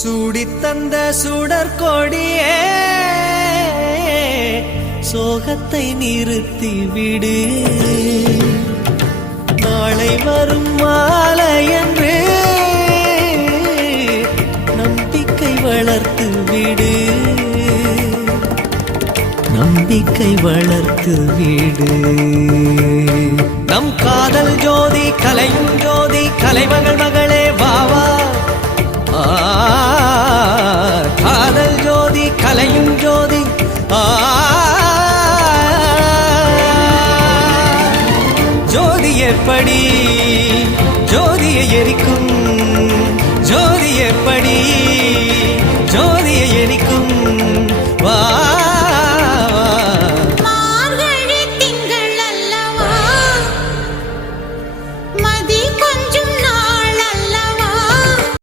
சூடித்தந்த சுடற்கொடியே சோகத்தை நிறுத்தி விடு. நாளை வரும் மாலை என்று நம்பிக்கை வளர்த்து விடு. நம்பிக்கை வளர்த்து விடு. நம் காதல் ஜோதி கலையும் ஜோதி கலைமகள் மகளே வாவா. காதல் ஜோதி கலையும் ஜோதி ஜோதி எப்படி